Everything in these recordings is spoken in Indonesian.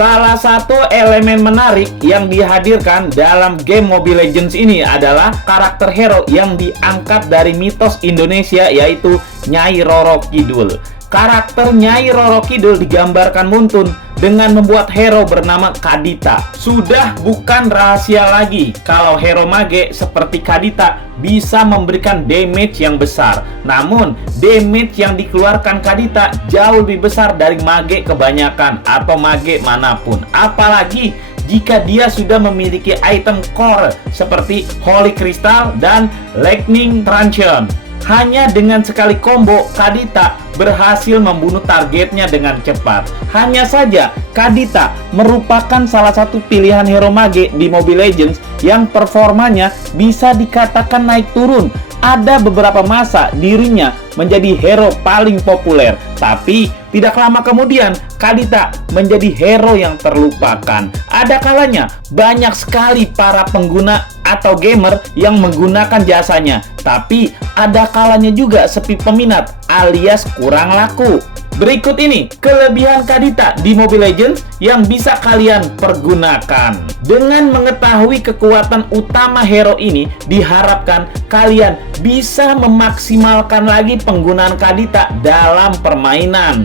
Salah satu elemen menarik yang dihadirkan dalam game Mobile Legends ini adalah karakter hero yang diangkat dari mitos Indonesia, yaitu Nyai Roro Kidul. Karakter Nyai Roro Kidul digambarkan Muntun dengan membuat hero bernama Kadita. Sudah bukan rahasia lagi kalau hero mage seperti Kadita bisa memberikan damage yang besar. Namun, damage yang dikeluarkan Kadita jauh lebih besar dari mage kebanyakan atau mage manapun. Apalagi jika dia sudah memiliki item core seperti Holy Crystal dan Lightning Truncheon. Hanya dengan sekali combo, Kadita berhasil membunuh targetnya dengan cepat. Hanya saja, Kadita merupakan salah satu pilihan hero mage di Mobile Legends yang performanya bisa dikatakan naik turun. Ada beberapa masa dirinya menjadi hero paling populer, tapi tidak lama kemudian Kadita menjadi hero yang terlupakan. Ada kalanya banyak sekali para pengguna atau gamer yang menggunakan jasanya, tapi ada kalanya juga sepi peminat alias kurang laku. Berikut ini kelebihan Kadita di Mobile Legends yang bisa kalian pergunakan. Dengan mengetahui kekuatan utama hero ini, diharapkan kalian bisa memaksimalkan lagi penggunaan Kadita dalam permainan.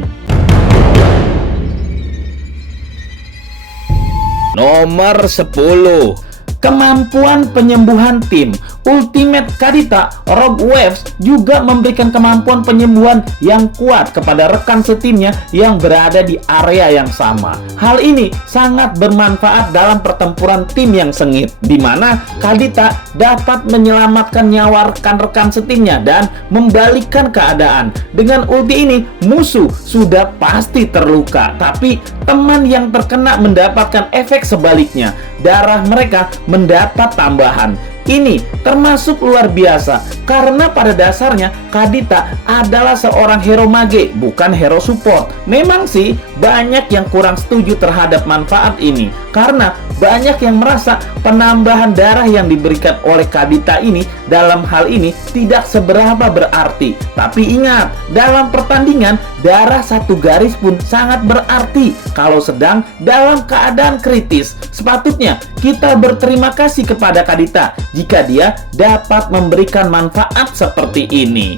Nomor 10. Kemampuan penyembuhan tim. Ultimate Kadita Rogue Waves juga memberikan kemampuan penyembuhan yang kuat kepada rekan setimnya yang berada di area yang sama. Hal ini sangat bermanfaat dalam pertempuran tim yang sengit, di mana Kadita dapat menyelamatkan nyawa rekan-rekan setimnya dan membalikkan keadaan. Dengan ulti ini, musuh sudah pasti terluka, tapi teman yang terkena mendapatkan efek sebaliknya. Darah mereka mendapat tambahan. Ini termasuk luar biasa karena pada dasarnya Kadita adalah seorang hero mage, bukan hero support. Memang sih banyak yang kurang setuju terhadap manfaat ini karena banyak yang merasa penambahan darah yang diberikan oleh Kadita ini dalam hal ini tidak seberapa berarti. Tapi ingat, dalam pertandingan darah satu garis pun sangat berarti kalau sedang dalam keadaan kritis. Sepatutnya kita berterima kasih kepada Kadita jika dia dapat memberikan manfaat seperti ini.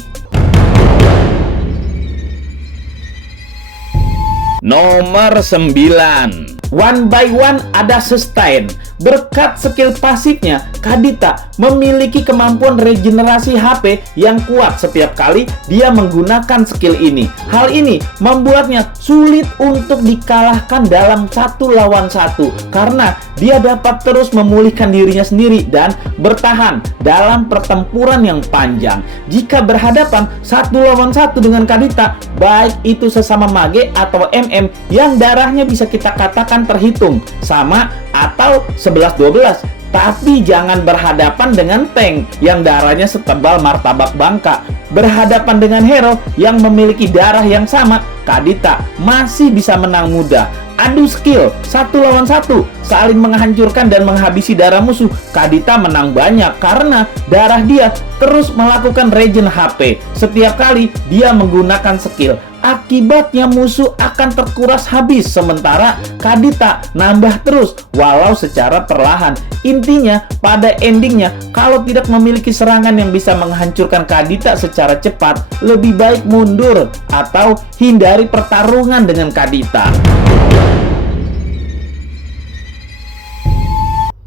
Nomor 9. One by one ada sustain. Berkat skill pasifnya, Kadita memiliki kemampuan regenerasi HP yang kuat setiap kali dia menggunakan skill ini. Hal ini membuatnya sulit untuk dikalahkan dalam 1 lawan 1 karena dia dapat terus memulihkan dirinya sendiri dan bertahan dalam pertempuran yang panjang. Jika berhadapan 1 lawan 1 dengan Kadita, baik itu sesama mage atau MM yang darahnya bisa kita katakan terhitung sama atau 11-12, tapi jangan berhadapan dengan tank yang darahnya setebal martabak bangka. Berhadapan dengan hero yang memiliki darah yang sama, Kadita masih bisa menang mudah. Adu skill 1 lawan 1, saling menghancurkan dan menghabisi darah musuh, Kadita menang banyak karena darah dia terus melakukan regen HP setiap kali dia menggunakan skill. Akibatnya musuh akan terkuras habis, sementara Kadita nambah terus walau secara perlahan. Intinya pada endingnya, kalau tidak memiliki serangan yang bisa menghancurkan Kadita secara cepat, lebih baik mundur atau hindari pertarungan dengan Kadita.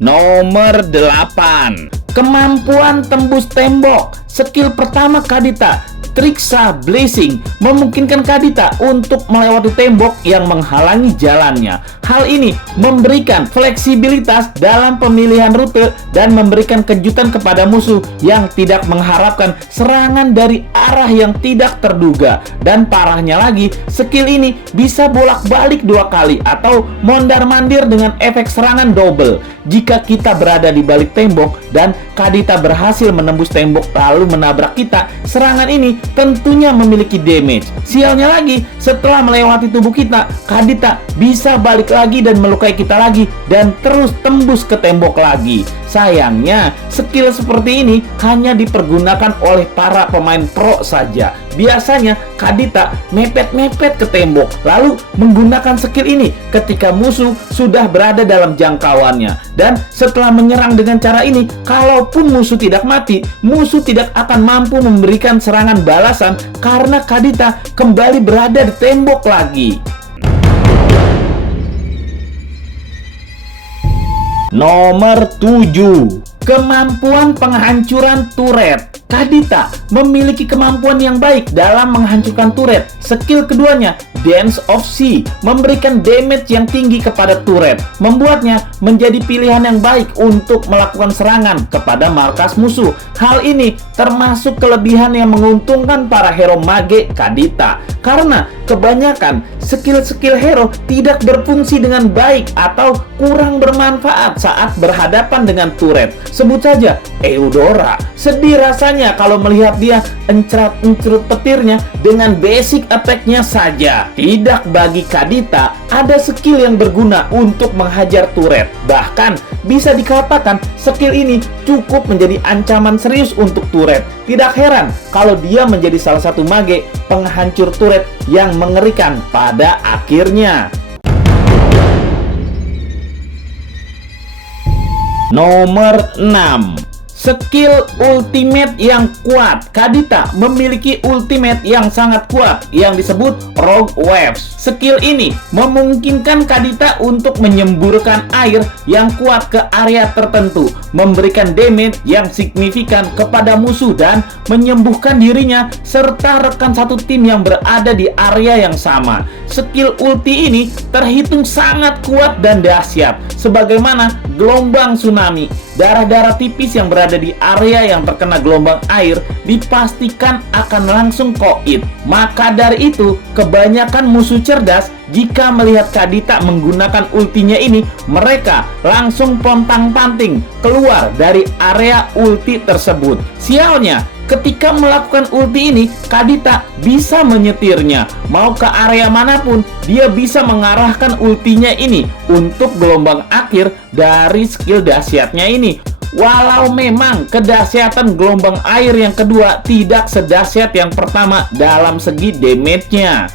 Nomor 8. Kemampuan tembus tembok. Skill pertama Kadita, Trixa Blessing, memungkinkan Kadita untuk melewati tembok yang menghalangi jalannya. Hal ini memberikan fleksibilitas dalam pemilihan rute dan memberikan kejutan kepada musuh yang tidak mengharapkan serangan dari arah yang tidak terduga. Dan parahnya lagi, skill ini bisa bolak-balik 2 kali atau mondar-mandir dengan efek serangan double. Jika kita berada di balik tembok dan Kadita berhasil menembus tembok lalu menabrak kita, serangan ini tentunya memiliki damage. Sialnya lagi, setelah melewati tubuh kita, Kadita bisa balik lagi lagi dan melukai kita lagi, dan terus tembus ke tembok lagi. Sayangnya, skill seperti ini hanya dipergunakan oleh para pemain pro saja. Biasanya Kadita mepet-mepet ke tembok, lalu menggunakan skill ini ketika musuh sudah berada dalam jangkauannya. Dan setelah menyerang dengan cara ini, kalaupun musuh tidak mati, musuh tidak akan mampu memberikan serangan balasan karena Kadita kembali berada di tembok lagi. Nomor 7, kemampuan penghancuran turret. Kadita memiliki kemampuan yang baik dalam menghancurkan turret. Skill keduanya, Dance of Sea, memberikan damage yang tinggi kepada turret, membuatnya menjadi pilihan yang baik untuk melakukan serangan kepada markas musuh. Hal ini termasuk kelebihan yang menguntungkan para hero mage Kadita, karena kebanyakan skill-skill hero tidak berfungsi dengan baik atau kurang bermanfaat saat berhadapan dengan turret. Sebut saja Eudora. Sedih rasanya kalau melihat dia encrat-encrut petirnya dengan basic attack-nya saja. Tidak bagi Kadita ada skill yang berguna untuk menghajar turret. Bahkan bisa dikatakan skill ini cukup menjadi ancaman serius untuk turret. Tidak heran kalau dia menjadi salah satu mage penghancur turret yang mengerikan pada akhirnya. Nomor 6, skill ultimate yang kuat. Kadita memiliki ultimate yang sangat kuat yang disebut Rogue Waves. Skill ini memungkinkan Kadita untuk menyemburkan air yang kuat ke area tertentu, memberikan damage yang signifikan kepada musuh dan menyembuhkan dirinya serta rekan satu tim yang berada di area yang sama. Skill ulti ini terhitung sangat kuat dan dahsyat, sebagaimana gelombang tsunami. Darah-darah tipis yang berada di area yang terkena gelombang air dipastikan akan langsung koit. Maka dari itu, kebanyakan musuh cerdas jika melihat Kadita menggunakan ultinya ini, mereka langsung pontang-panting keluar dari area ulti tersebut. Sialnya, ketika melakukan ulti ini, Kadita bisa menyetirnya. Mau ke area manapun, dia bisa mengarahkan ultinya ini untuk gelombang akhir dari skill dahsyatnya ini. Walau memang kedahsyatan gelombang air yang kedua tidak sedahsyat yang pertama dalam segi damage-nya.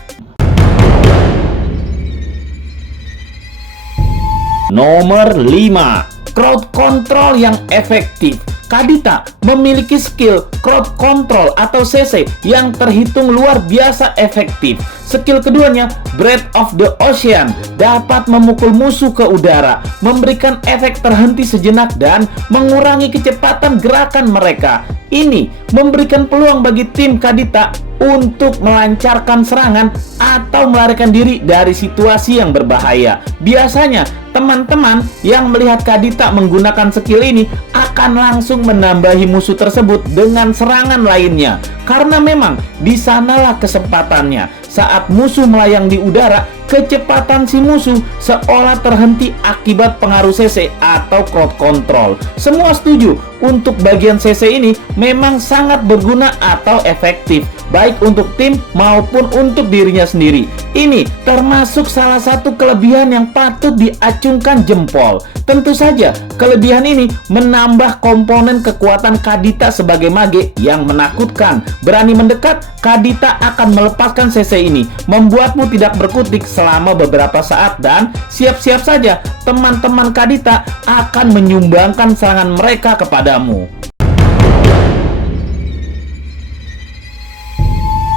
Nomor 5, crowd control yang efektif. Kadita memiliki skill crowd control atau CC yang terhitung luar biasa efektif. Skill keduanya, Breath of the Ocean, dapat memukul musuh ke udara, memberikan efek terhenti sejenak dan mengurangi kecepatan gerakan mereka. Ini memberikan peluang bagi tim Kadita untuk melancarkan serangan atau melarikan diri dari situasi yang berbahaya. Biasanya, teman-teman yang melihat Kadita menggunakan skill ini akan langsung menambahi musuh tersebut dengan serangan lainnya. Karena memang di sanalah kesempatannya. Saat musuh melayang di udara, kecepatan si musuh seolah terhenti akibat pengaruh CC atau crowd control. Semua setuju untuk bagian CC ini memang sangat berguna atau efektif, baik untuk tim maupun untuk dirinya sendiri. Ini termasuk salah satu kelebihan yang patut diacungkan jempol. Tentu saja, kelebihan ini menambah komponen kekuatan Kadita sebagai mage yang menakutkan. Berani mendekat, Kadita akan melepaskan CC ini, membuatmu tidak berkutik selama beberapa saat, dan siap-siap saja teman-teman Kadita akan menyumbangkan serangan mereka kepadamu.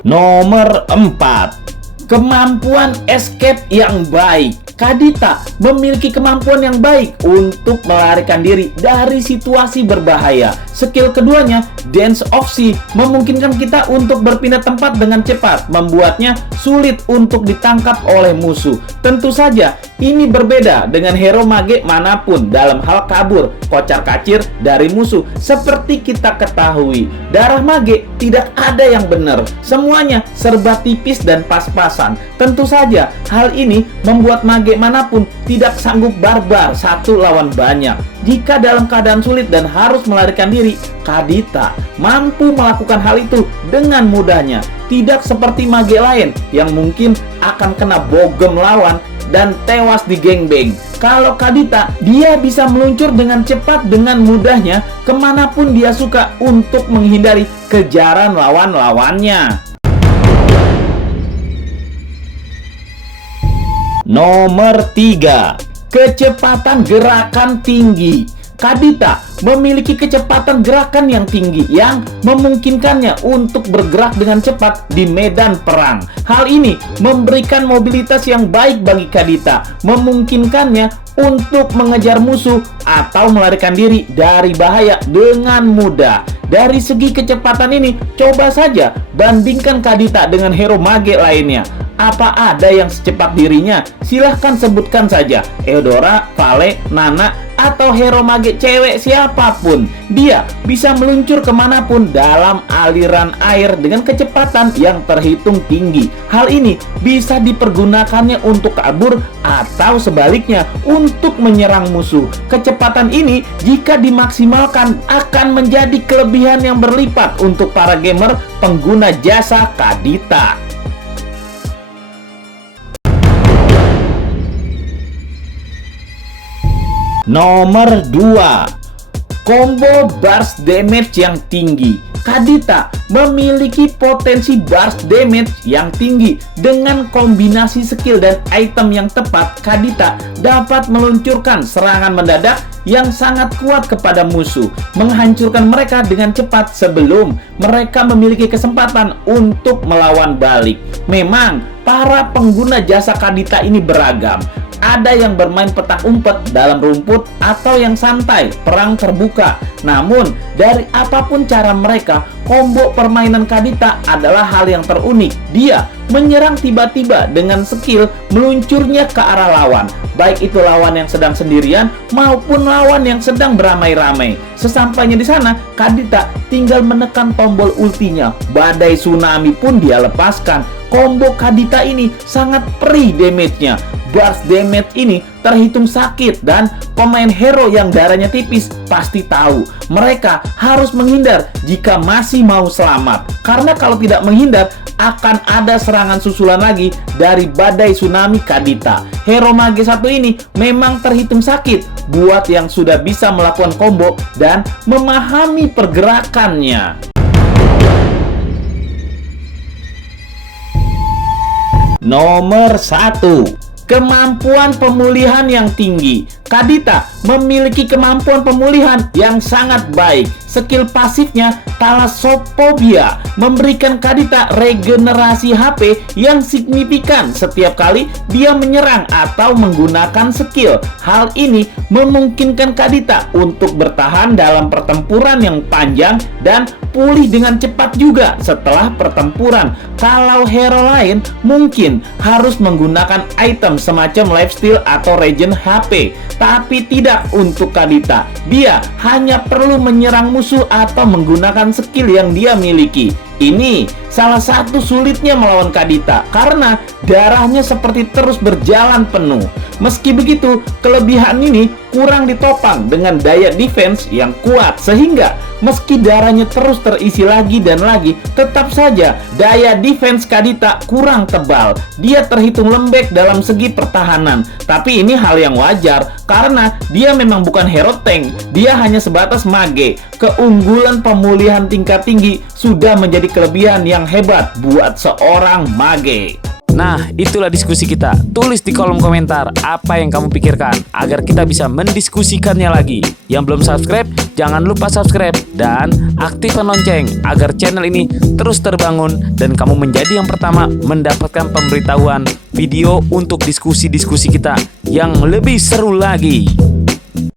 Nomor 4, kemampuan escape yang baik. Kadita memiliki kemampuan yang baik untuk melarikan diri dari situasi berbahaya. Skill keduanya, Dance of Sea, memungkinkan kita untuk berpindah tempat dengan cepat, membuatnya sulit untuk ditangkap oleh musuh. Tentu saja, ini berbeda dengan hero mage manapun dalam hal kabur, kocar-kacir dari musuh. Seperti kita ketahui, darah mage tidak ada yang benar. Semuanya serba tipis dan pas-pasan. Tentu saja, hal ini membuat mage manapun tidak sanggup barbar satu lawan banyak. Jika dalam keadaan sulit dan harus melarikan diri, Kadita mampu melakukan hal itu dengan mudahnya. Tidak seperti mage lain yang mungkin akan kena bogem lawan dan tewas di gangbang. Kalau Kadita, dia bisa meluncur dengan cepat dengan mudahnya kemanapun dia suka untuk menghindari kejaran lawan-lawannya. Nomor 3, kecepatan gerakan tinggi. Kadita memiliki kecepatan gerakan yang tinggi yang memungkinkannya untuk bergerak dengan cepat di medan perang. Hal ini memberikan mobilitas yang baik bagi Kadita, memungkinkannya untuk mengejar musuh atau melarikan diri dari bahaya dengan mudah. Dari segi kecepatan ini, coba saja bandingkan Kadita dengan hero mage lainnya. Apa ada yang secepat dirinya? Silahkan sebutkan saja. Eudora, Vale, Nana, atau hero mage cewek siapapun. Dia bisa meluncur kemanapun dalam aliran air dengan kecepatan yang terhitung tinggi. Hal ini bisa dipergunakannya untuk kabur atau sebaliknya untuk menyerang musuh. Kecepatan ini jika dimaksimalkan akan menjadi kelebihan yang berlipat untuk para gamer pengguna jasa Kadita. Nomor 2, combo burst damage yang tinggi. Kadita memiliki potensi burst damage yang tinggi. Dengan kombinasi skill dan item yang tepat, Kadita dapat meluncurkan serangan mendadak yang sangat kuat kepada musuh, menghancurkan mereka dengan cepat sebelum mereka memiliki kesempatan untuk melawan balik. Memang para pengguna jasa Kadita ini beragam. Ada yang bermain petak umpet dalam rumput atau yang santai, perang terbuka. Namun, dari apapun cara mereka, combo permainan Kadita adalah hal yang terunik. Dia menyerang tiba-tiba dengan skill meluncurnya ke arah lawan, baik itu lawan yang sedang sendirian maupun lawan yang sedang beramai-ramai. Sesampainya di sana, Kadita tinggal menekan tombol ultinya. Badai tsunami pun dia lepaskan. Combo Kadita ini sangat perih damage-nya. Burst damage ini terhitung sakit dan pemain hero yang darahnya tipis pasti tahu. Mereka harus menghindar jika masih mau selamat. Karena kalau tidak menghindar, akan ada serangan susulan lagi dari badai tsunami Kadita. Hero mage satu ini memang terhitung sakit buat yang sudah bisa melakukan combo dan memahami pergerakannya. Nomor 1, kemampuan pemulihan yang tinggi. Kadita memiliki kemampuan pemulihan yang sangat baik. Skill pasifnya Thalassophobia memberikan Kadita regenerasi HP yang signifikan setiap kali dia menyerang atau menggunakan skill. Hal ini memungkinkan Kadita untuk bertahan dalam pertempuran yang panjang dan pulih dengan cepat juga setelah pertempuran. Kalau hero lain mungkin harus menggunakan item semacam lifesteal atau regen HP, tapi tidak untuk Kadita. Dia hanya perlu menyerang musuh atau menggunakan skill yang dia miliki. Ini salah satu sulitnya melawan Kadita karena darahnya seperti terus berjalan penuh. Meski begitu, kelebihan ini kurang ditopang dengan daya defense yang kuat, sehingga meski darahnya terus terisi lagi dan lagi, tetap saja daya defense Kadita kurang tebal. Dia terhitung lembek dalam segi pertahanan, tapi ini hal yang wajar karena dia memang bukan hero tank. Dia hanya sebatas mage. Keunggulan pemulihan tingkat tinggi sudah menjadi kelebihan yang hebat buat seorang mage. Nah, itulah diskusi kita. Tulis di kolom komentar apa yang kamu pikirkan agar kita bisa mendiskusikannya lagi. Yang belum subscribe, jangan lupa subscribe dan aktifkan lonceng agar channel ini terus terbangun dan kamu menjadi yang pertama mendapatkan pemberitahuan video untuk diskusi-diskusi kita yang lebih seru lagi.